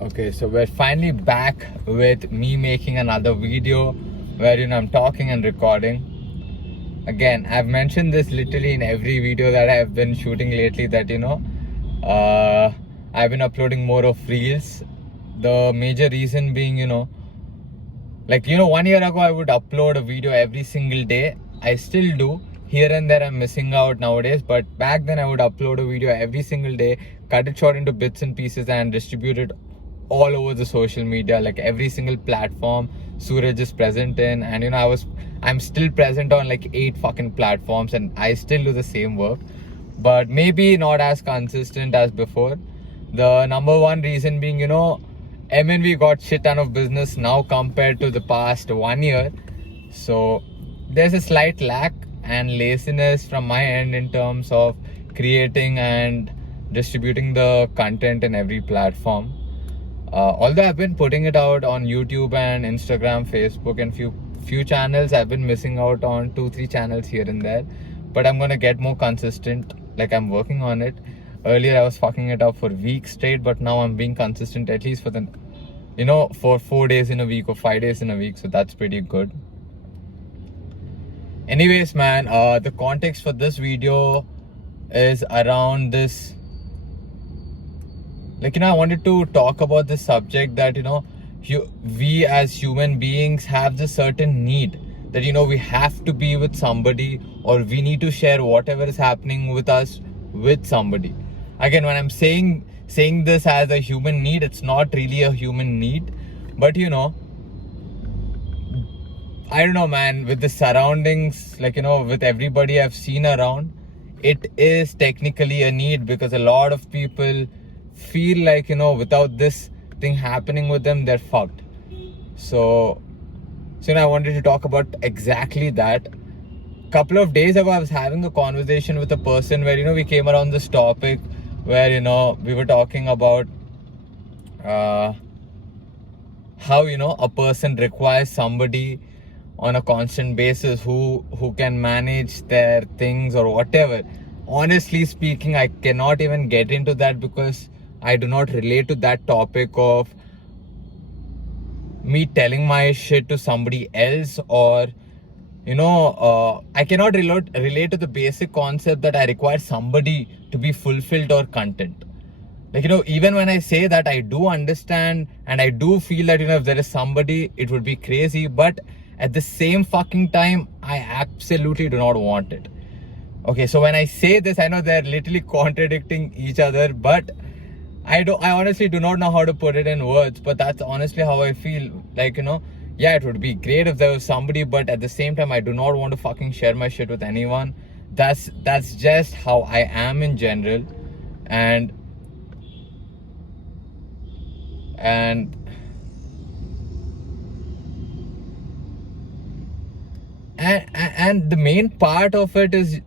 Okay, so we're finally back with me making another video where I'm talking and recording. Again, I've mentioned this literally in every video that I've been shooting lately that I've been uploading more of reels. The major reason being, 1 year ago I would upload a video every single day. I still do. Here and there I'm missing out nowadays, but back then I would upload a video every single day, cut it short into bits and pieces and distribute it all over the social media, like every single platform Suraj is present in. And I'm still present on like 8 fucking platforms and I still do the same work, but maybe not as consistent as before. The number one reason being, MNV got shit ton of business now compared to the past 1 year. So there's a slight lack and laziness from my end in terms of creating and distributing the content in every platform. Although I've been putting it out on YouTube and Instagram, Facebook and few channels, I've been missing out on 2-3 channels here and there, but I'm gonna get more consistent. Like, I'm working on it. Earlier I was fucking it up for weeks straight, but now I'm being consistent at least for 4 days in a week or 5 days in a week, so that's pretty good. Anyways, man, the context for this video is around this. I wanted to talk about this subject that, we as human beings have this certain need that, we have to be with somebody, or we need to share whatever is happening with us with somebody. Again, when I'm saying this as a human need, it's not really a human need, but I don't know, man, with the surroundings, with everybody I've seen around, it is technically a need, because a lot of people feel like, without this thing happening with them, they're fucked. So I wanted to talk about exactly that. Couple of days ago, I was having a conversation with a person where, we came around this topic where, we were talking about how, a person requires somebody on a constant basis who can manage their things or whatever. Honestly speaking, I cannot even get into that because I do not relate to that topic of me telling my shit to somebody else, or I cannot relate to the basic concept that I require somebody to be fulfilled or content. Even when I say that, I do understand and I do feel that, if there is somebody, it would be crazy, but at the same fucking time, I absolutely do not want it. Okay, so when I say this, I know they're literally contradicting each other, but I honestly do not know how to put it in words, but that's honestly how I feel. Yeah, it would be great if there was somebody, but at the same time, I do not want to fucking share my shit with anyone. That's just how I am in general. And the main part of it is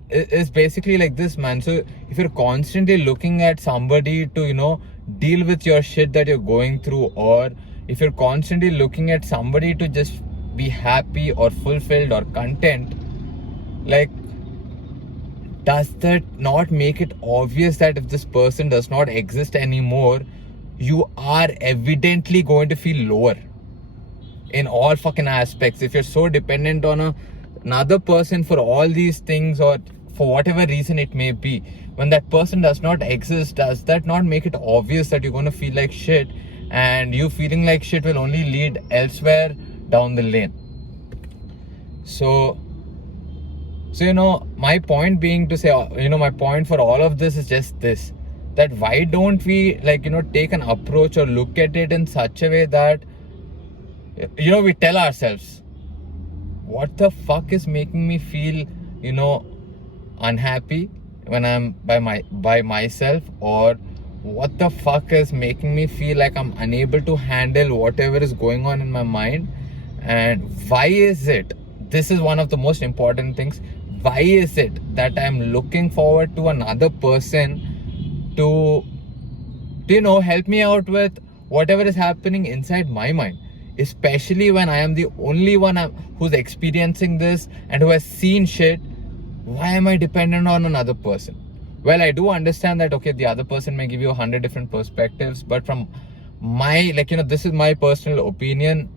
basically like this, man. So if you're constantly looking at somebody to deal with your shit that you're going through, or if you're constantly looking at somebody to just be happy or fulfilled or content, does that not make it obvious that if this person does not exist anymore, you are evidently going to feel lower in all fucking aspects? If you're so dependent on another person for all these things, or for whatever reason it may be, when that person does not exist, does that not make it obvious that you're going to feel like shit, and you feeling like shit will only lead elsewhere down the lane? So my point being to say, my point for all of this is just this, that why don't we take an approach or look at it in such a way that we tell ourselves, what the fuck is making me feel unhappy when I'm by myself, or what the fuck is making me feel like I'm unable to handle whatever is going on in my mind? And why is it, this is one of the most important things, why is it that I'm looking forward to another person to help me out with whatever is happening inside my mind, especially when I am the only one who's experiencing this and who has seen shit? Why am I dependent on another person? Well, I do understand that, okay, the other person may give you 100 different perspectives, but from this is my personal opinion.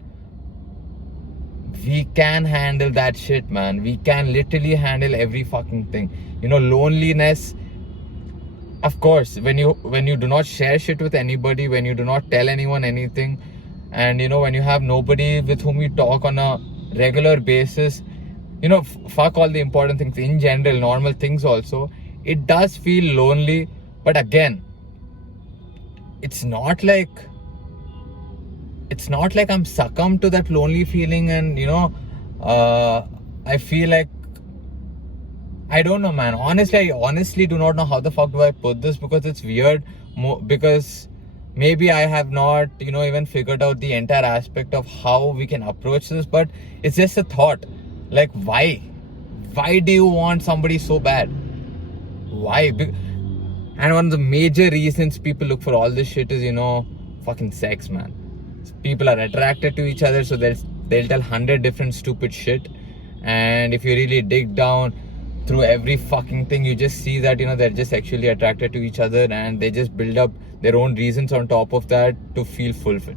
We can handle that shit, man. We can literally handle every fucking thing. Loneliness, of course, when you do not share shit with anybody, when you do not tell anyone anything, and when you have nobody with whom you talk on a regular basis, fuck all the important things in general, normal things also, it does feel lonely. But again, it's not like I'm succumbed to that lonely feeling, and I feel like, I don't know, man. Honestly, I honestly do not know how the fuck do I put this, because it's weird. Because maybe I have not, even figured out the entire aspect of how we can approach this. But it's just a thought. Like, why? Why do you want somebody so bad? Why? And one of the major reasons people look for all this shit is, fucking sex, man. People are attracted to each other, so they'll tell 100 different stupid shit. And if you really dig down through every fucking thing, you just see that they're just sexually attracted to each other, and they just build up their own reasons on top of that to feel fulfilled.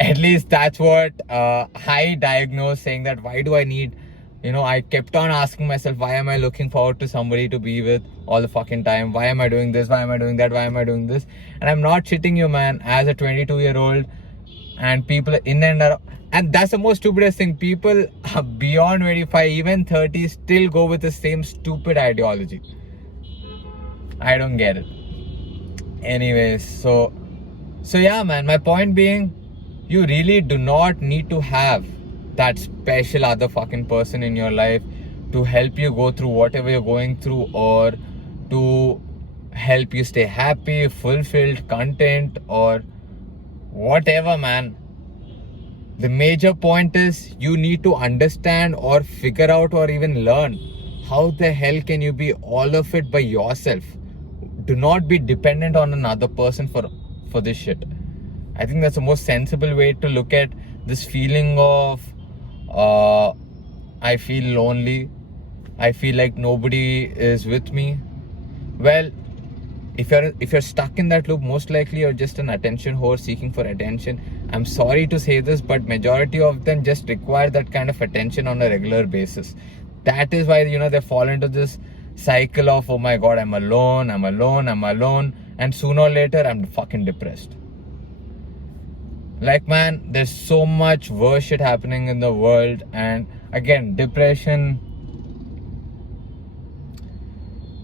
At least that's what I diagnosed, saying that why do I need, I kept on asking myself, why am I looking forward to somebody to be with all the fucking time? Why am I doing this? Why am I doing that? Why am I doing this? And I'm not shitting you, man. As a 22-year-old, and people in and around, and that's the most stupidest thing. People beyond 25, even 30, still go with the same stupid ideology. I don't get it. Anyways, so yeah, man, my point being, you really do not need to have that special other fucking person in your life to help you go through whatever you're going through, or to help you stay happy, fulfilled, content, or whatever, man. The major point is, you need to understand or figure out or even learn how the hell can you be all of it by yourself. Do not be dependent on another person for this shit. I think that's the most sensible way to look at this feeling of I feel lonely, I feel like nobody is with me. Well, if you're stuck in that loop, most likely you're just an attention whore seeking for attention. I'm sorry to say this, but majority of them just require that kind of attention on a regular basis. That is why they fall into this cycle of, oh my god, I'm alone, and sooner or later I'm fucking depressed. Like, man, there's so much worse shit happening in the world. And again, depression,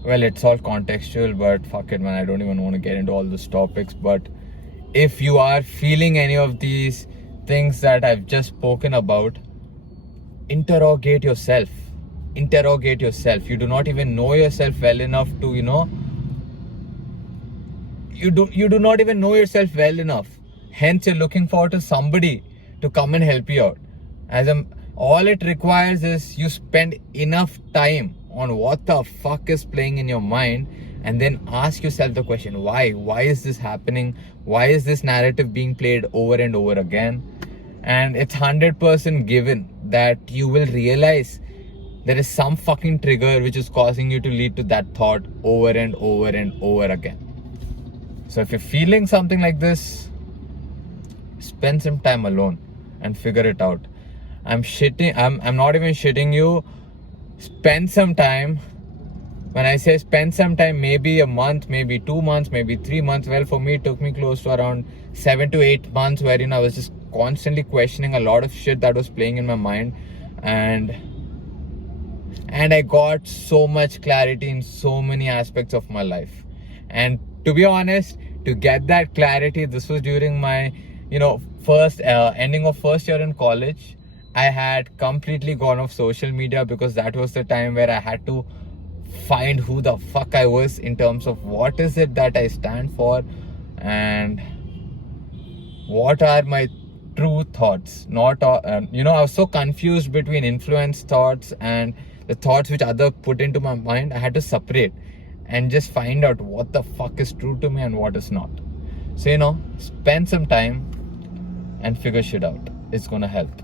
well, it's all contextual, but fuck it, man, I don't even want to get into all those topics. But if you are feeling any of these things that I've just spoken about, interrogate yourself. You do not even know yourself well enough to, you do not even know yourself well enough. Hence, you're looking forward to somebody to come and help you out. All it requires is you spend enough time on what the fuck is playing in your mind, and then ask yourself the question, why? Why is this happening? Why is this narrative being played over and over again? And it's 100% given that you will realize there is some fucking trigger which is causing you to lead to that thought over and over and over again. So if you're feeling something like this, spend some time alone and figure it out. I'm not even shitting you. Spend some time. When I say spend some time, maybe a month, maybe 2 months, maybe 3 months. Well, for me, it took me close to around 7 to 8 months, wherein I was just constantly questioning a lot of shit that was playing in my mind. And I got so much clarity in so many aspects of my life. And to be honest, to get that clarity, this was during my first ending of first year in college. I had completely gone off social media, because that was the time where I had to find who the fuck I was in terms of what is it that I stand for, and what are my true thoughts. Not I was so confused between influence thoughts and the thoughts which other put into my mind. I had to separate and just find out what the fuck is true to me and what is not. So spend some time and figure shit out. It's gonna help.